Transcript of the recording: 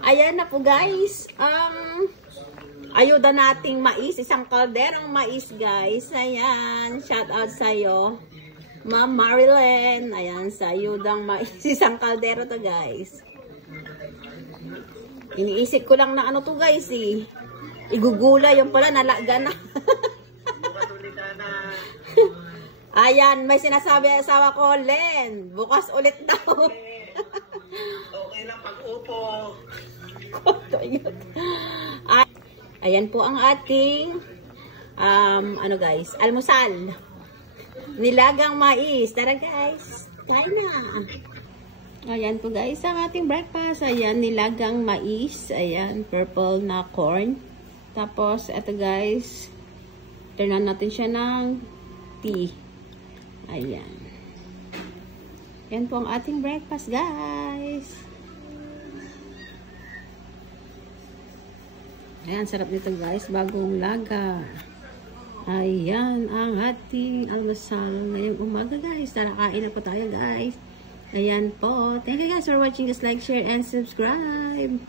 Ayan na po guys. Ayuda nating mais. Isang kalderong mais guys. Ayan. Shout out sa'yo. Ma'am Marilyn. Ayan. Sa ayudang mais. Isang kaldero to guys. Iniisip ko lang na ano to guys eh. Igugula yung pala. Nalaga na. Ayan. May sinasabi ang asawa ko. Len. Bukas ulit daw. Okay lang pag-upo. Ayan po ang ating ano guys, almusal. Nilagang mais. Tara guys, kain na. Ayan po guys, ang ating breakfast. Ayan, nilagang mais. Ayan, purple na corn. Tapos, eto guys, turnan natin siya ng tea. Ayan. Yan po ang ating breakfast guys. Ayan, sarap nito guys. Bagong laga. Ayan, ang ating almusal ngayong umaga guys. Tara, kain na po tayo guys. Ayan po. Thank you guys for watching. Just like, share, and subscribe.